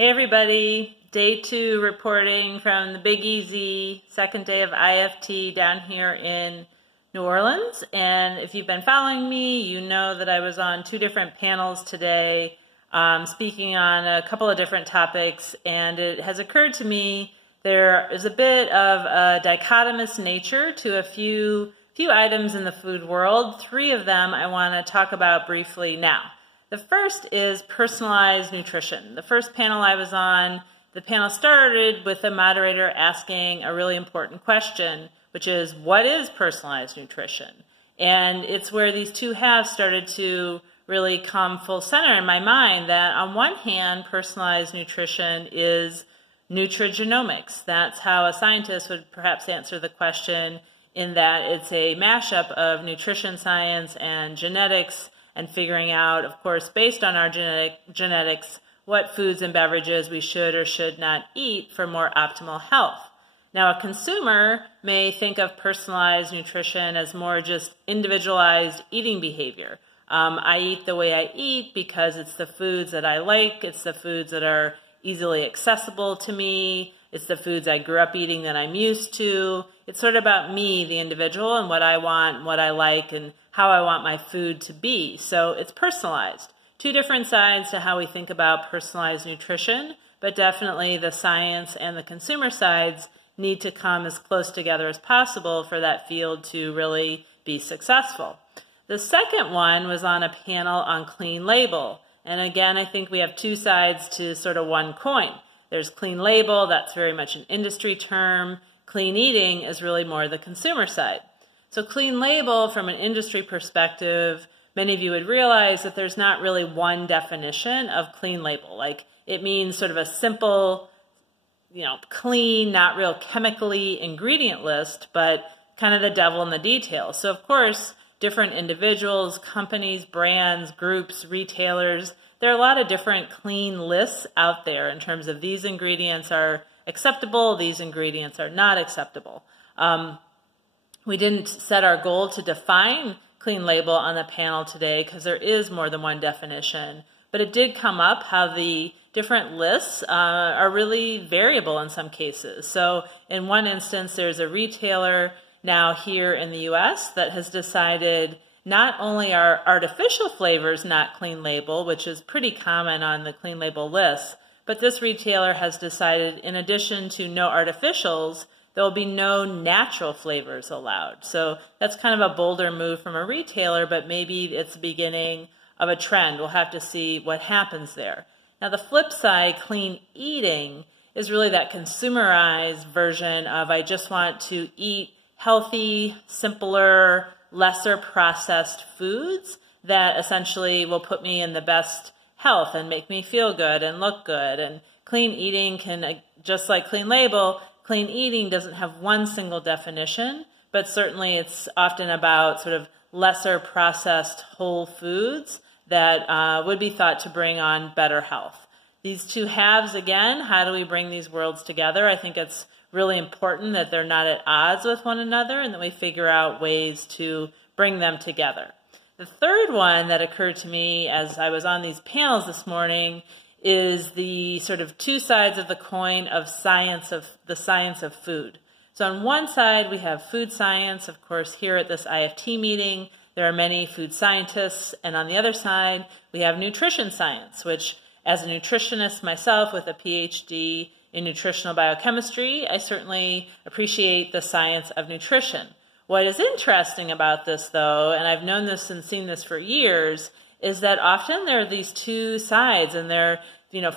Hey everybody, day 2 reporting from the Big Easy, second day of IFT down here in New Orleans. And if you've been following me, you know that I was on 2 different panels today speaking on a couple of different topics, and it has occurred to me there is a bit of a dichotomous nature to a few items in the food world. 3 of them I want to talk about briefly now. The first is personalized nutrition. The first panel I was on, the panel started with the moderator asking a really important question, which is, what is personalized nutrition? And it's where these 2 halves started to really come full center in my mind, that on one hand, personalized nutrition is nutrigenomics. That's how a scientist would perhaps answer the question, in that it's a mashup of nutrition science and genetics, and figuring out, of course, based on our genetics, what foods and beverages we should or should not eat for more optimal health. Now, a consumer may think of personalized nutrition as more just individualized eating behavior. I eat the way I eat because it's the foods that I like, it's the foods that are easily accessible to me, it's the foods I grew up eating that I'm used to. It's sort of about me, the individual, and what I want, and what I like, and how I want my food to be. So it's personalized. 2 different sides to how we think about personalized nutrition, but definitely the science and the consumer sides need to come as close together as possible for that field to really be successful. The second one was on a panel on clean label. And again, I think we have 2 sides to sort of one coin. There's clean label, that's very much an industry term. Clean eating is really more the consumer side. So clean label, from an industry perspective, many of you would realize that there's not really one definition of clean label. Like, it means sort of a simple, clean, not real chemically ingredient list, but kind of the devil in the details. So of course, different individuals, companies, brands, groups, retailers, there are a lot of different clean lists out there in terms of these ingredients are acceptable, these ingredients are not acceptable. We didn't set our goal to define clean label on the panel today because there is more than one definition, but it did come up how the different lists are really variable in some cases. So in one instance, there's a retailer now here in the US that has decided not only are artificial flavors not clean label, which is pretty common on the clean label list, but this retailer has decided, in addition to no artificials, there will be no natural flavors allowed. So that's kind of a bolder move from a retailer, but maybe it's the beginning of a trend. We'll have to see what happens there. Now, the flip side, clean eating, is really that consumerized version of, I just want to eat healthy, simpler, lesser processed foods that essentially will put me in the best health and make me feel good and look good. And clean eating can, just like clean label, clean eating doesn't have one single definition, but certainly it's often about sort of lesser processed whole foods that would be thought to bring on better health. These 2 halves, again, how do we bring these worlds together? I think it's really important that they're not at odds with one another and that we figure out ways to bring them together. The third one that occurred to me as I was on these panels this morning is the sort of 2 sides of the coin of the science of food. So on one side, we have food science. Of course, here at this IFT meeting, there are many food scientists. And on the other side, we have nutrition science, which, as a nutritionist myself with a PhD in nutritional biochemistry, I certainly appreciate the science of nutrition. What is interesting about this, though, and I've known this and seen this for years, is that often there are these 2 sides, and they're,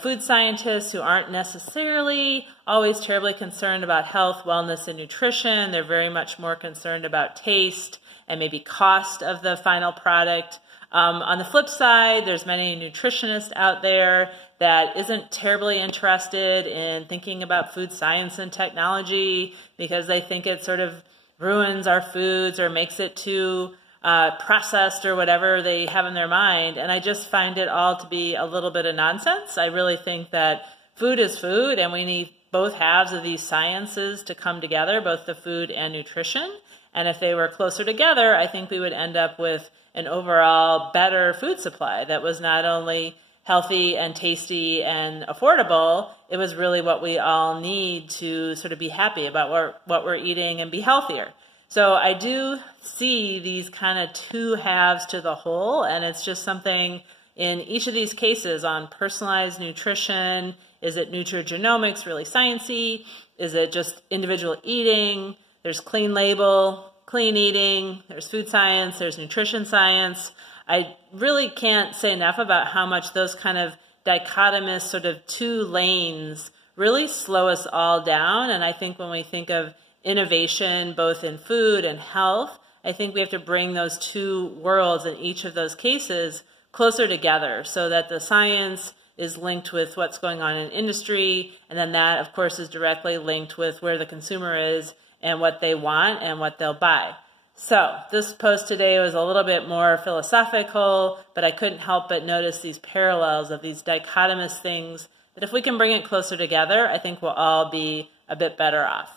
food scientists who aren't necessarily always terribly concerned about health, wellness, and nutrition. They're very much more concerned about taste and maybe cost of the final product. On the flip side, there's many nutritionists out there that isn't terribly interested in thinking about food science and technology because they think it sort of ruins our foods or makes it too processed or whatever they have in their mind. And I just find it all to be a little bit of nonsense. I really think that food is food, and we need both halves of these sciences to come together, both the food and nutrition. And if they were closer together, I think we would end up with an overall better food supply that was not only healthy and tasty and affordable. It was really what we all need to sort of be happy about what we're eating and be healthier. So I do see these kind of two halves to the whole, and it's just something in each of these cases on personalized nutrition. Is it nutrigenomics, really sciencey? Is it just individual eating? There's clean label, clean eating, there's food science, there's nutrition science. I really can't say enough about how much those kind of dichotomous sort of two lanes really slow us all down. And I think when we think of innovation, both in food and health, I think we have to bring those two worlds in each of those cases closer together so that the science is linked with what's going on in industry, and then that, of course, is directly linked with where the consumer is and what they want and what they'll buy. So this post today was a little bit more philosophical, but I couldn't help but notice these parallels of these dichotomous things that if we can bring it closer together, I think we'll all be a bit better off.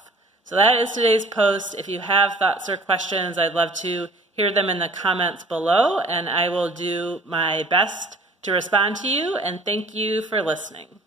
So that is today's post. If you have thoughts or questions, I'd love to hear them in the comments below, and I will do my best to respond to you, and thank you for listening.